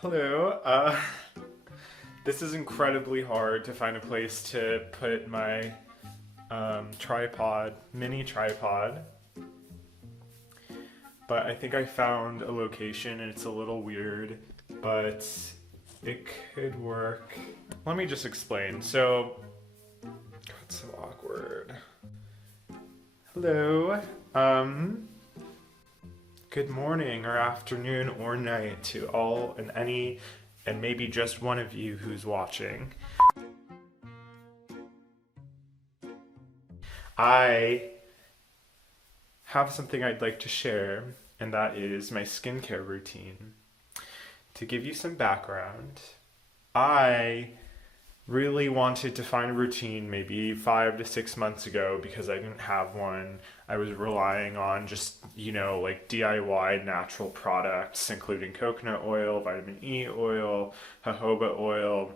Hello, this is incredibly hard to find a place to put my mini tripod, but I think I found a location and it's a little weird, but it could work. Let me just explain. So, it's so awkward. Hello, good morning or afternoon or night to all and any and maybe just one of you who's watching. I have something I'd like to share, and that is my skincare routine. To give you some background, I really wanted to find a routine maybe 5 to 6 months ago because I didn't have one. I was relying on just, like DIY natural products, including coconut oil, vitamin E oil, jojoba oil,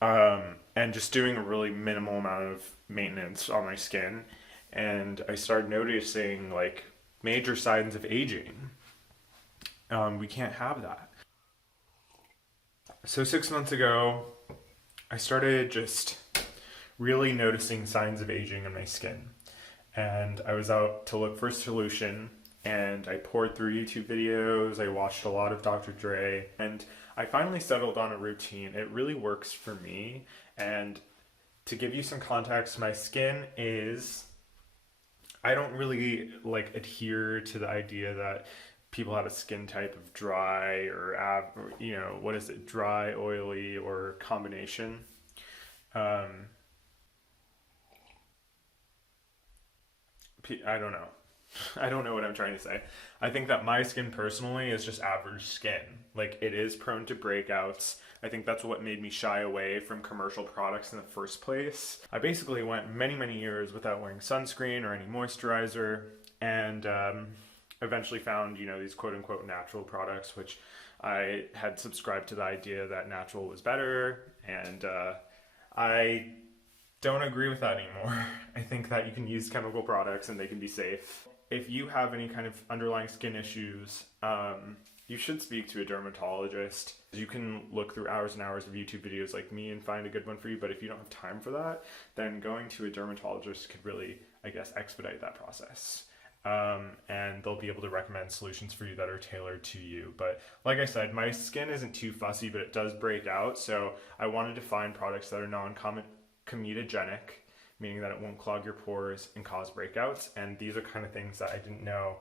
and just doing a really minimal amount of maintenance on my skin. And I started noticing like major signs of aging. We can't have that. So 6 months ago, I started just really noticing signs of aging on my skin. And I was out to look for a solution, and I poured through YouTube videos, I watched a lot of Dr. Dre, and I finally settled on a routine. It really works for me, and to give you some context, my skin is, I don't really adhere to the idea that people have a skin type of dry or dry, oily, or combination. I don't know. I don't know what I'm trying to say. I think that my skin personally is just average skin. Like, it is prone to breakouts. I think that's what made me shy away from commercial products in the first place. I basically went many, many years without wearing sunscreen or any moisturizer, and eventually found, these quote-unquote natural products, which I had subscribed to the idea that natural was better, and I don't agree with that anymore. I think that you can use chemical products and they can be safe. If you have any kind of underlying skin issues, you should speak to a dermatologist. You can look through hours and hours of YouTube videos like me and find a good one for you, but if you don't have time for that, then going to a dermatologist could really, expedite that process. And they'll be able to recommend solutions for you that are tailored to you. But like I said, my skin isn't too fussy, but it does break out, so I wanted to find products that are non-comedogenic, meaning that it won't clog your pores and cause breakouts. And these are kind of things that I didn't know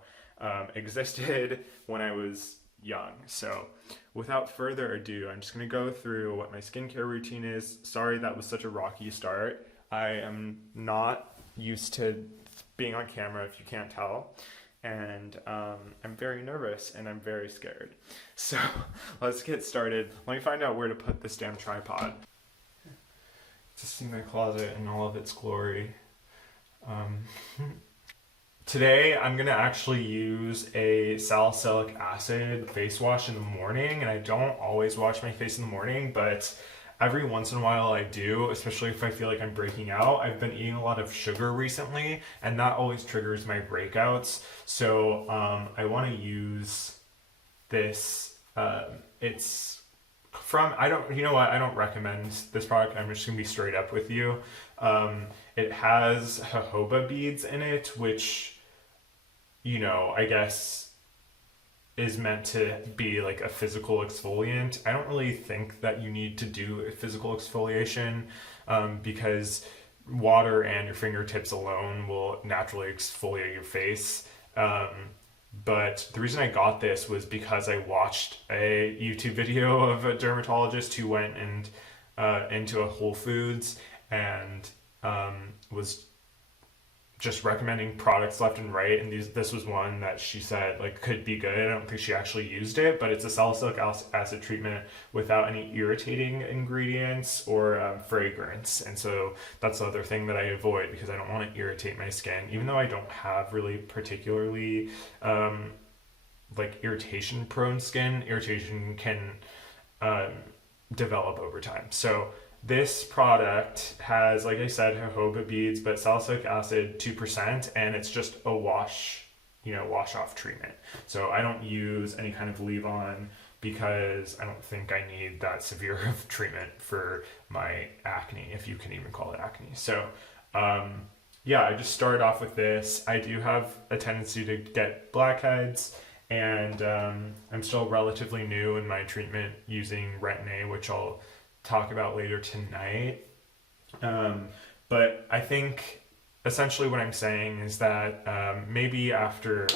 existed when I was young. So without further ado, I'm just going to go through what my skincare routine is. Sorry that was such a rocky start. I am not used to being on camera, if you can't tell, and I'm very nervous and I'm very scared. So let's get started. Let me find out where to put this damn tripod. To see my closet in all of its glory. Today I'm gonna actually use a salicylic acid face wash in the morning, and I don't always wash my face in the morning, but every once in a while I do, especially if I feel like I'm breaking out. I've been eating a lot of sugar recently, and that always triggers my breakouts. So I want to use this. It's from, I don't recommend this product. I'm just gonna be straight up with you. It has jojoba beads in it, which, I guess is meant to be like a physical exfoliant. I don't really think that you need to do a physical exfoliation because water and your fingertips alone will naturally exfoliate your face. But the reason I got this was because I watched a YouTube video of a dermatologist who went and into a Whole Foods and was just recommending products left and right, and this was one that she said could be good. I don't think she actually used it, but it's a salicylic acid treatment without any irritating ingredients or fragrance, and so that's the other thing that I avoid because I don't want to irritate my skin, even though I don't have really particularly irritation prone skin. Irritation can develop over time. So this product has, like I said, jojoba beads, but salicylic acid 2%, and it's just a wash, wash off treatment. So I don't use any kind of leave-on because I don't think I need that severe of treatment for my acne, if you can even call it acne. So yeah, I just started off with this. I do have a tendency to get blackheads, and I'm still relatively new in my treatment using Retin-A, which I'll talk about later tonight. But I think essentially what I'm saying is that maybe after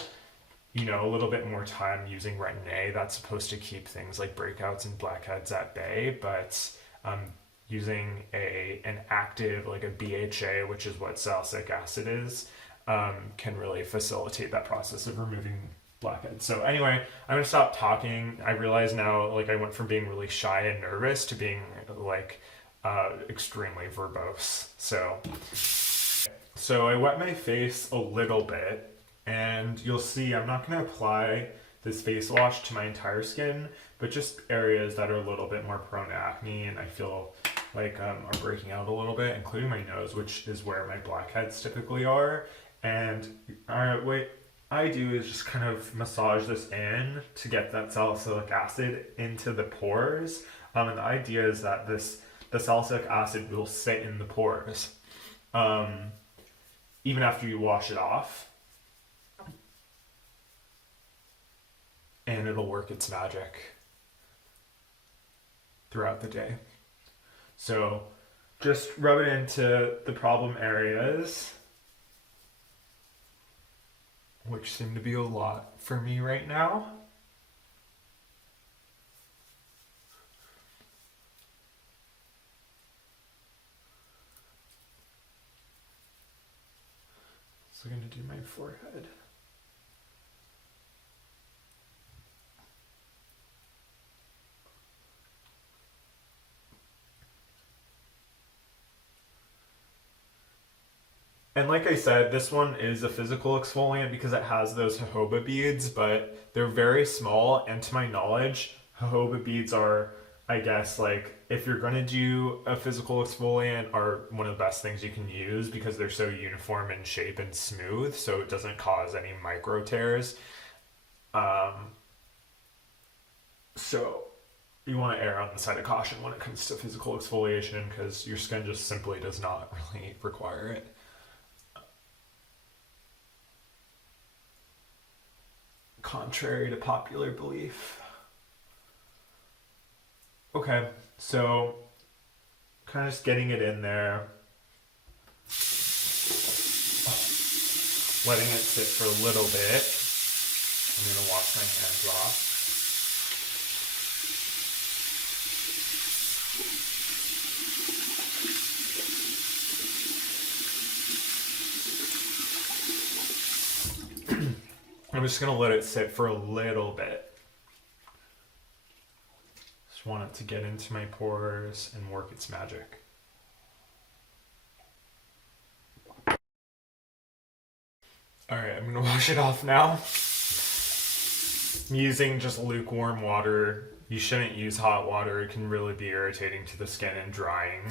a little bit more time using Retin-A, that's supposed to keep things like breakouts and blackheads at bay, but using an active like a BHA, which is what salicylic acid is, can really facilitate that process of removing blackheads. So anyway, I'm gonna stop talking. I realize now, like, I went from being really shy and nervous to being like extremely verbose. So I wet my face a little bit, and you'll see I'm not gonna apply this face wash to my entire skin, but just areas that are a little bit more prone to acne and I feel like are breaking out a little bit, including my nose, which is where my blackheads typically are. And what I do is just kind of massage this in to get that salicylic acid into the pores. And the idea is that the salicylic acid will sit in the pores even after you wash it off, and it'll work its magic throughout the day. So just rub it into the problem areas, which seem to be a lot for me right now. So I'm going to do my forehead. And like I said, this one is a physical exfoliant because it has those jojoba beads, but they're very small, and to my knowledge, jojoba beads are, I guess, like, if you're going to do a physical exfoliant, are one of the best things you can use because they're so uniform in shape and smooth, so it doesn't cause any micro tears. So you want to err on the side of caution when it comes to physical exfoliation because your skin just simply does not really require it. Contrary to popular belief. Okay, so kind of just getting it in there, letting it sit for a little bit. I'm going to wash my hands off. I'm just going to let it sit for a little bit. Just want it to get into my pores and work its magic. Alright, I'm going to wash it off now. I'm using just lukewarm water. You shouldn't use hot water. It can really be irritating to the skin and drying.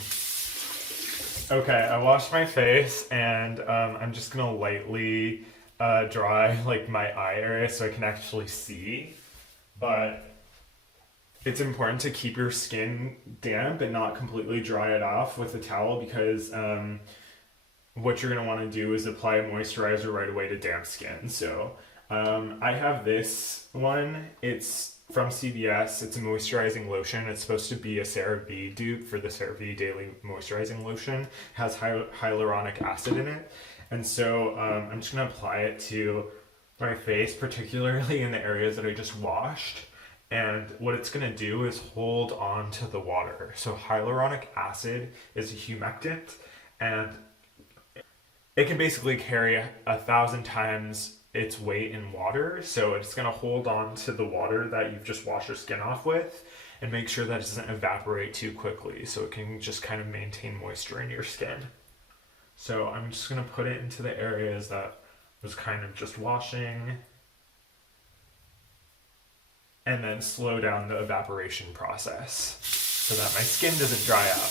Okay, I washed my face, and I'm just going to lightly dry like my eye area so I can actually see, but it's important to keep your skin damp and not completely dry it off with a towel because what you're going to want to do is apply a moisturizer right away to damp skin. So I have this one. It's from CVS. It's a moisturizing lotion. It's supposed to be a CeraVe dupe for the CeraVe Daily Moisturizing Lotion. It has hyaluronic acid in it. And so I'm just going to apply it to my face, particularly in the areas that I just washed. And what it's going to do is hold on to the water. So hyaluronic acid is a humectant, and it can basically carry 1,000 times its weight in water. So it's going to hold on to the water that you've just washed your skin off with and make sure that it doesn't evaporate too quickly. So it can just kind of maintain moisture in your skin. So I'm just going to put it into the areas that was kind of just washing, and then slow down the evaporation process so that my skin doesn't dry out.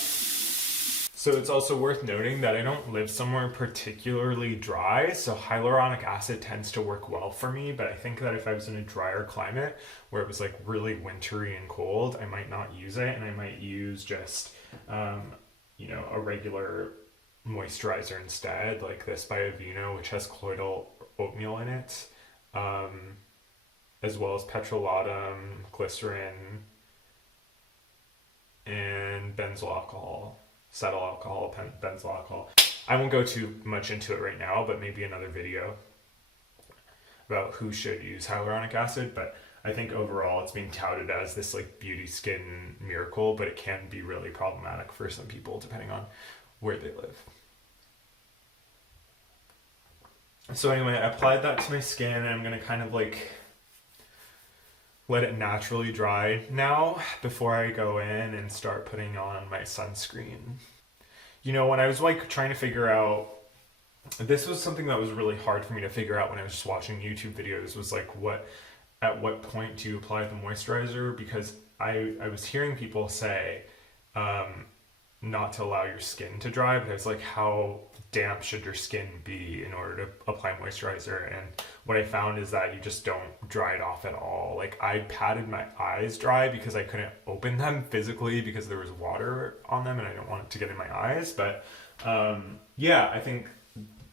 So it's also worth noting that I don't live somewhere particularly dry, so hyaluronic acid tends to work well for me, but I think that if I was in a drier climate where it was like really wintry and cold, I might not use it, and I might use just, a regular moisturizer instead, like this by Aveeno, which has colloidal oatmeal in it, as well as petrolatum, glycerin, and benzyl alcohol. Cetyl alcohol, benzyl alcohol. I won't go too much into it right now, but maybe another video about who should use hyaluronic acid. But I think overall it's being touted as this like beauty skin miracle, but it can be really problematic for some people depending on where they live. So anyway, I applied that to my skin, and I'm gonna kind of like let it naturally dry now before I go in and start putting on my sunscreen. When I was like trying to figure out, this was something that was really hard for me to figure out when I was just watching YouTube videos, was like at what point do you apply the moisturizer? Because I was hearing people say not to allow your skin to dry, but I was like, how damp should your skin be in order to apply moisturizer? And what I found is that you just don't dry it off at all. Like, I patted my eyes dry because I couldn't open them physically because there was water on them and I don't want it to get in my eyes. But I think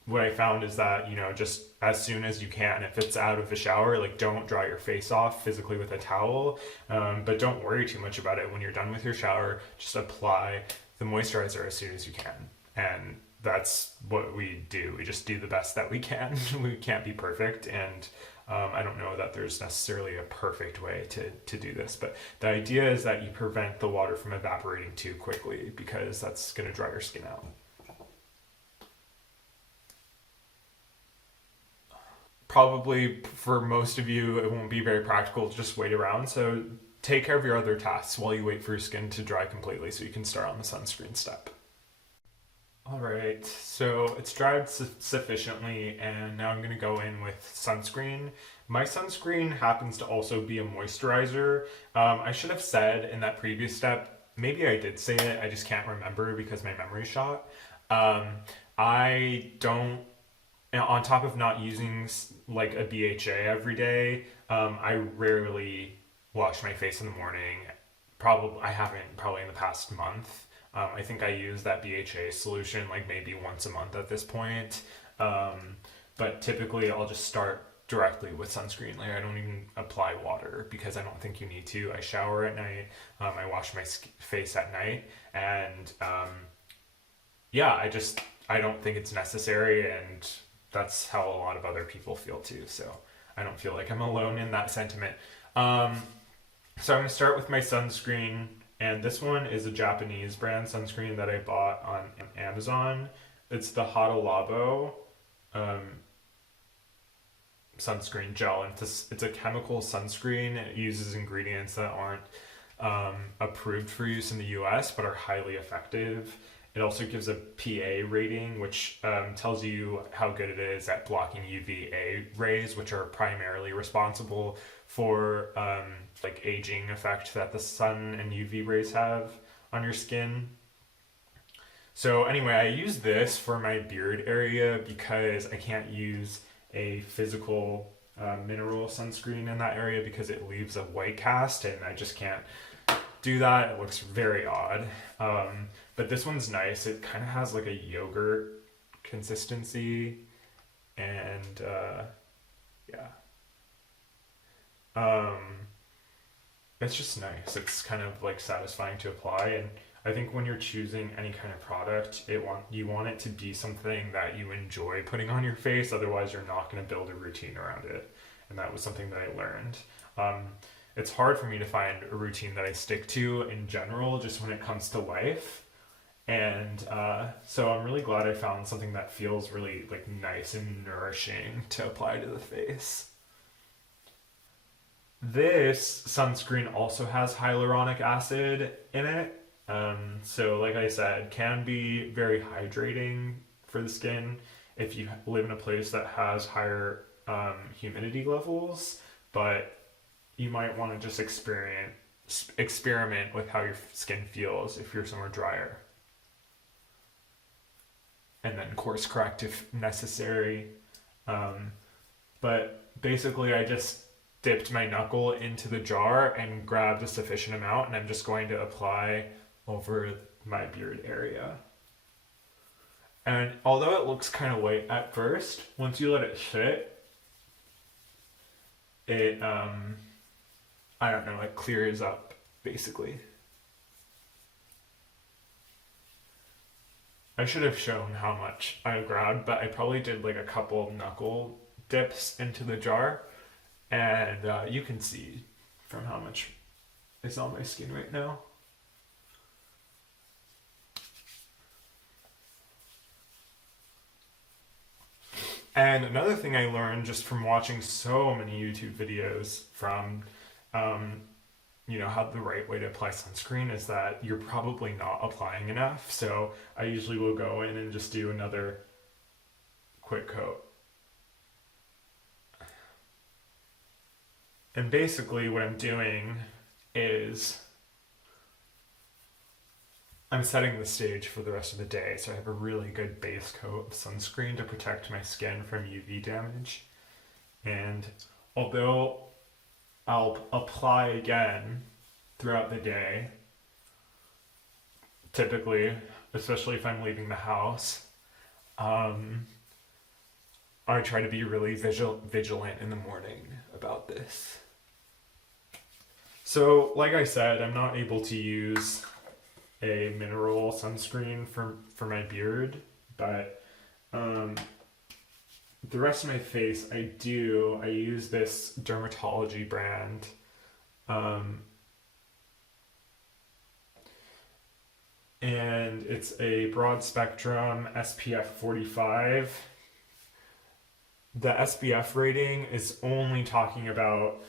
what I found is that, just as soon as you can, if it's out of the shower, like, don't dry your face off physically with a towel, but don't worry too much about it. When you're done with your shower, just apply the moisturizer as soon as you can. And that's what we do. We just do the best that we can. We can't be perfect, and I don't know that there's necessarily a perfect way to do this, but the idea is that you prevent the water from evaporating too quickly, because that's going to dry your skin out. Probably for most of you, it won't be very practical to just wait around, so take care of your other tasks while you wait for your skin to dry completely so you can start on the sunscreen step. Alright, so it's dried sufficiently, and now I'm going to go in with sunscreen. My sunscreen happens to also be a moisturizer. I should have said in that previous step, maybe I did say it, I just can't remember because my memory's shot. I don't, on top of not using like a BHA every day, I rarely wash my face in the morning. I haven't in the past month. I think I use that BHA solution like maybe once a month at this point. But typically I'll just start directly with sunscreen. Like, I don't even apply water because I don't think you need to. I shower at night. I wash my face at night. And I don't think it's necessary. And that's how a lot of other people feel too. So I don't feel like I'm alone in that sentiment. So I'm going to start with my sunscreen. And this one is a Japanese brand sunscreen that I bought on Amazon. It's the Hada Labo sunscreen gel. And it's a chemical sunscreen. It uses ingredients that aren't approved for use in the US, but are highly effective. It also gives a PA rating, which tells you how good it is at blocking UVA rays, which are primarily responsible for like aging effect that the sun and UV rays have on your skin. So anyway, I use this for my beard area because I can't use a physical mineral sunscreen in that area because it leaves a white cast, and I just can't do that. It looks very odd. But this one's nice. It kind of has like a yogurt consistency, and it's just nice. It's kind of like satisfying to apply, and I think when you're choosing any kind of product, you want it to be something that you enjoy putting on your face. Otherwise, you're not going to build a routine around it, and that was something that I learned. It's hard for me to find a routine that I stick to in general, just when it comes to life. And so I'm really glad I found something that feels really like nice and nourishing to apply to the face. This sunscreen also has hyaluronic acid in it. So like I said, can be very hydrating for the skin if you live in a place that has higher humidity levels, but you might want to just experiment with how your skin feels if you're somewhere drier. and then course correct if necessary. But basically I just dipped my knuckle into the jar and grabbed a sufficient amount, and I'm just going to apply over my beard area. And although it looks kind of white at first, once you let it sit, it, I don't know, it clears up, basically. I should have shown how much I grabbed, but I probably did like a couple knuckle dips into the jar, and you can see from how much is on my skin right now. And another thing I learned just from watching so many YouTube videos from, you know, how the right way to apply sunscreen is that you're probably not applying enough. So I usually will go in and just do another quick coat. And basically what I'm doing is I'm setting the stage for the rest of the day, so I have a really good base coat of sunscreen to protect my skin from UV damage. And although I'll apply again throughout the day, typically, especially if I'm leaving the house, I try to be really vigilant in the morning about this. So, like I said, I'm not able to use a mineral sunscreen for my beard, but the rest of my face I use this Dermatology brand, and it's a broad spectrum SPF 45. The SPF rating is only talking about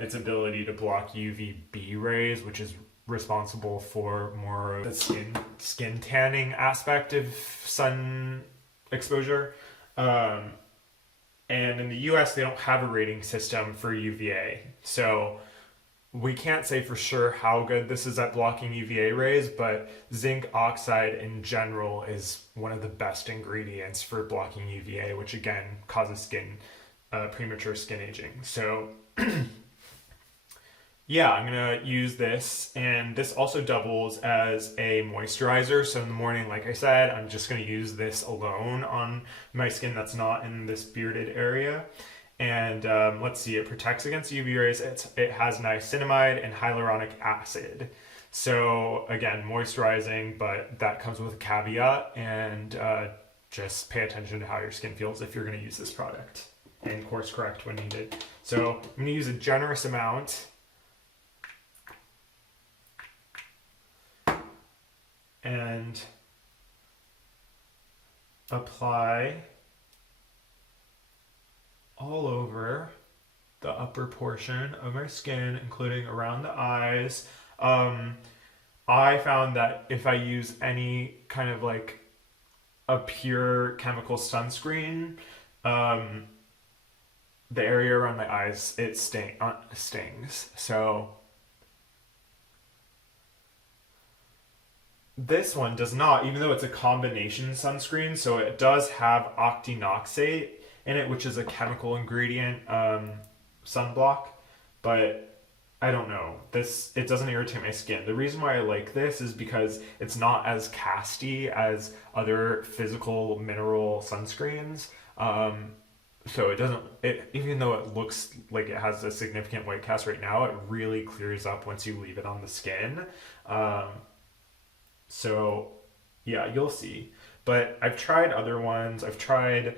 its ability to block UVB rays, which is responsible for more of the skin tanning aspect of sun exposure. And in the US, they don't have a rating system for UVA. So we can't say for sure how good this is at blocking UVA rays, but zinc oxide in general is one of the best ingredients for blocking UVA, which again causes premature skin aging. So yeah, I'm going to use this, and this also doubles as a moisturizer. So in the morning, like I said, I'm just going to use this alone on my skin that's not in this bearded area. And let's see, it protects against UV rays. It has niacinamide and hyaluronic acid. So again, moisturizing, but that comes with a caveat, and just pay attention to how your skin feels if you're going to use this product, and course correct when needed. So I'm going to use a generous amount. And apply all over the upper portion of my skin, including around the eyes. I found that if I use any kind of like a pure chemical sunscreen, the area around my eyes, it stings. So this one does not, even though it's a combination sunscreen, so it does have octinoxate in it, which is a chemical ingredient sunblock, but I don't know. It doesn't irritate my skin. The reason why I like this is because it's not as casty as other physical mineral sunscreens. So even though it looks like it has a significant white cast right now, it really clears up once you leave it on the skin. So yeah, you'll see. But I've tried other ones. I've tried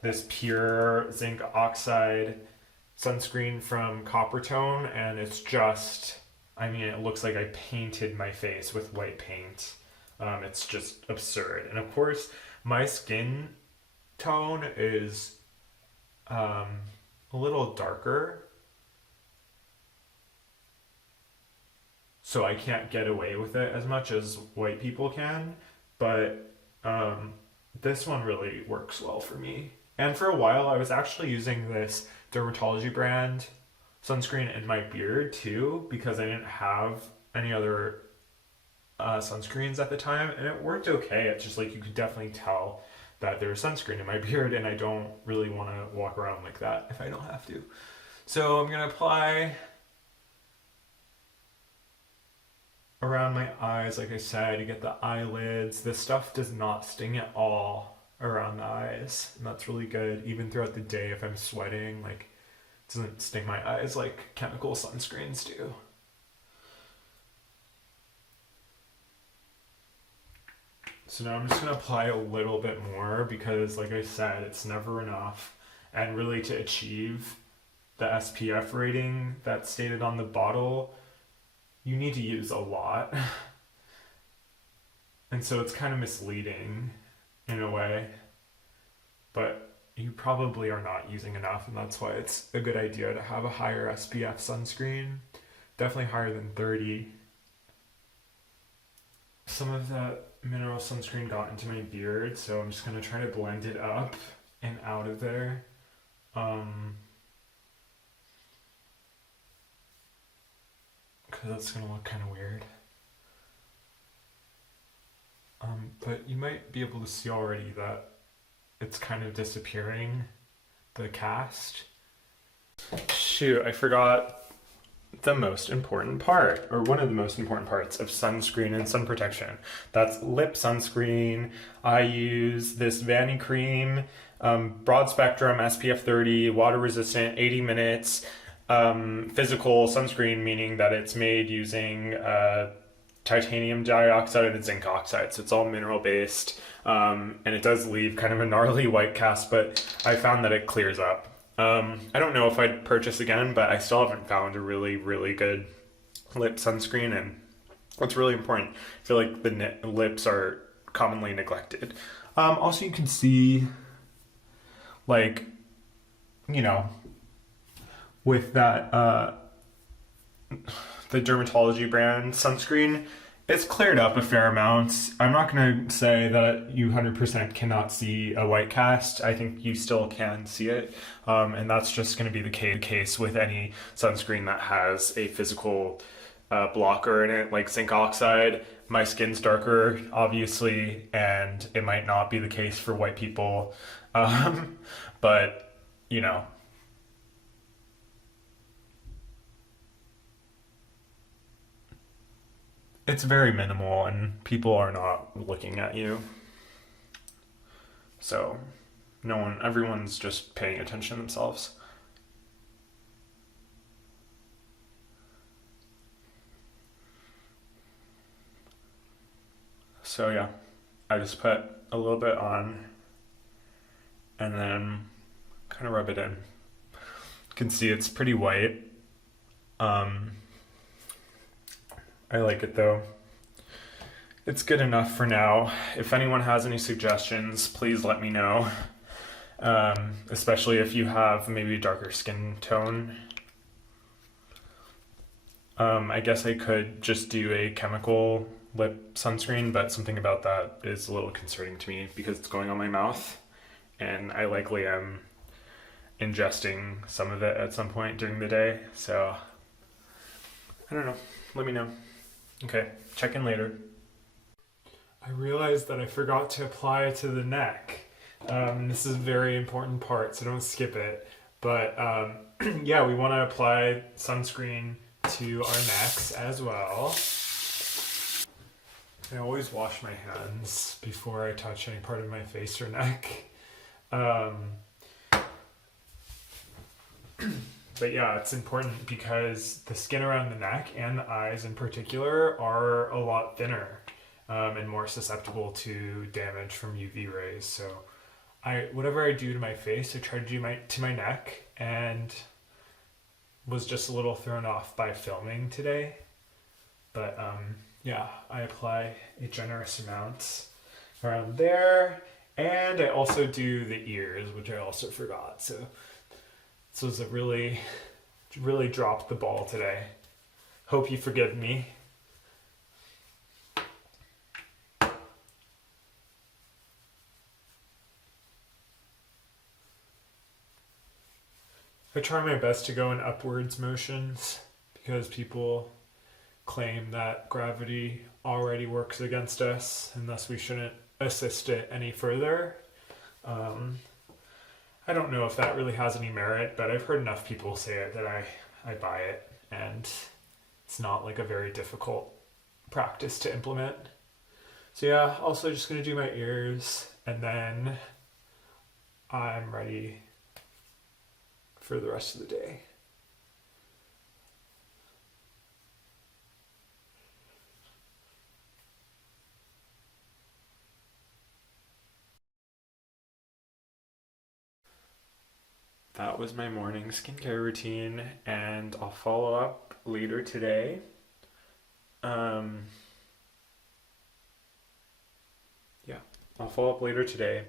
this pure zinc oxide sunscreen from Coppertone, and it's just, I mean, it looks like I painted my face with white paint. It's just absurd. And of course, my skin tone is a little darker, so I can't get away with it as much as white people can, but this one really works well for me. And for a while, I was actually using this Dermatology brand sunscreen in my beard too, because I didn't have any other sunscreens at the time, and it worked okay. It's just like you could definitely tell that there was sunscreen in my beard, and I don't really want to walk around like that if I don't have to. So I'm gonna apply around my eyes, like I said, you get the eyelids. This stuff does not sting at all around the eyes, and that's really good. Even throughout the day, if I'm sweating, like, it doesn't sting my eyes like chemical sunscreens do. So now I'm just going to apply a little bit more because, like I said, it's never enough. And really, to achieve the SPF rating that's stated on the bottle, you need to use a lot. And so it's kind of misleading in a way. But you probably are not using enough, and that's why it's a good idea to have a higher SPF sunscreen. Definitely higher than 30. Some of that mineral sunscreen got into my beard, so I'm just going to try to blend it up and out of there. Because that's going to look kind of weird. But you might be able to see already that it's kind of disappearing, the cast. Shoot, I forgot the most important part, or one of the most important parts of sunscreen and sun protection. That's lip sunscreen. I use this Vanicream broad spectrum SPF 30, water resistant, 80 minutes physical sunscreen, meaning that it's made using titanium dioxide and zinc oxide, so it's all mineral based, and it does leave kind of a gnarly white cast, but I found that it clears up. I don't know if I'd purchase again, but I still haven't found a really, really good lip sunscreen, and that's really important. I feel like the lips are commonly neglected. Also, you can see, like, you know, with that, the Dermatology brand sunscreen, it's cleared up a fair amount. I'm not going to say that you 100% cannot see a white cast. I think you still can see it. And that's just going to be the case with any sunscreen that has a physical blocker in it, like zinc oxide. My skin's darker, obviously, and it might not be the case for white people. But, you know, it's very minimal and people are not looking at you. So everyone's just paying attention to themselves. So yeah, I just put a little bit on and then kind of rub it in. You can see it's pretty white. I like it though. It's good enough for now. If anyone has any suggestions, please let me know. Especially if you have maybe a darker skin tone. I guess I could just do a chemical lip sunscreen, but something about that is a little concerning to me because it's going on my mouth, and I likely am ingesting some of it at some point during the day. So I don't know. Let me know. Okay, check in later. I realized that I forgot to apply to the neck. This is a very important part, so don't skip it. But yeah, we want to apply sunscreen to our necks as well. I always wash my hands before I touch any part of my face or neck. But yeah, it's important because the skin around the neck and the eyes in particular are a lot thinner and more susceptible to damage from UV rays. So whatever I do to my face, I try to do to my neck, and was just a little thrown off by filming today. But yeah, I apply a generous amount around there, and I also do the ears, which I also forgot. So this was a really dropped the ball today. Hope you forgive me. I try my best to go in upwards motions because people claim that gravity already works against us and thus we shouldn't assist it any further. I don't know if that really has any merit, but I've heard enough people say it that I buy it, and it's not like a very difficult practice to implement. So yeah, also just gonna do my ears, and then I'm ready for the rest of the day. That was my morning skincare routine, and I'll follow up later today. Yeah, I'll follow up later today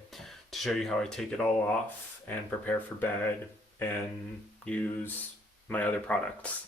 to show you how I take it all off and prepare for bed and use my other products.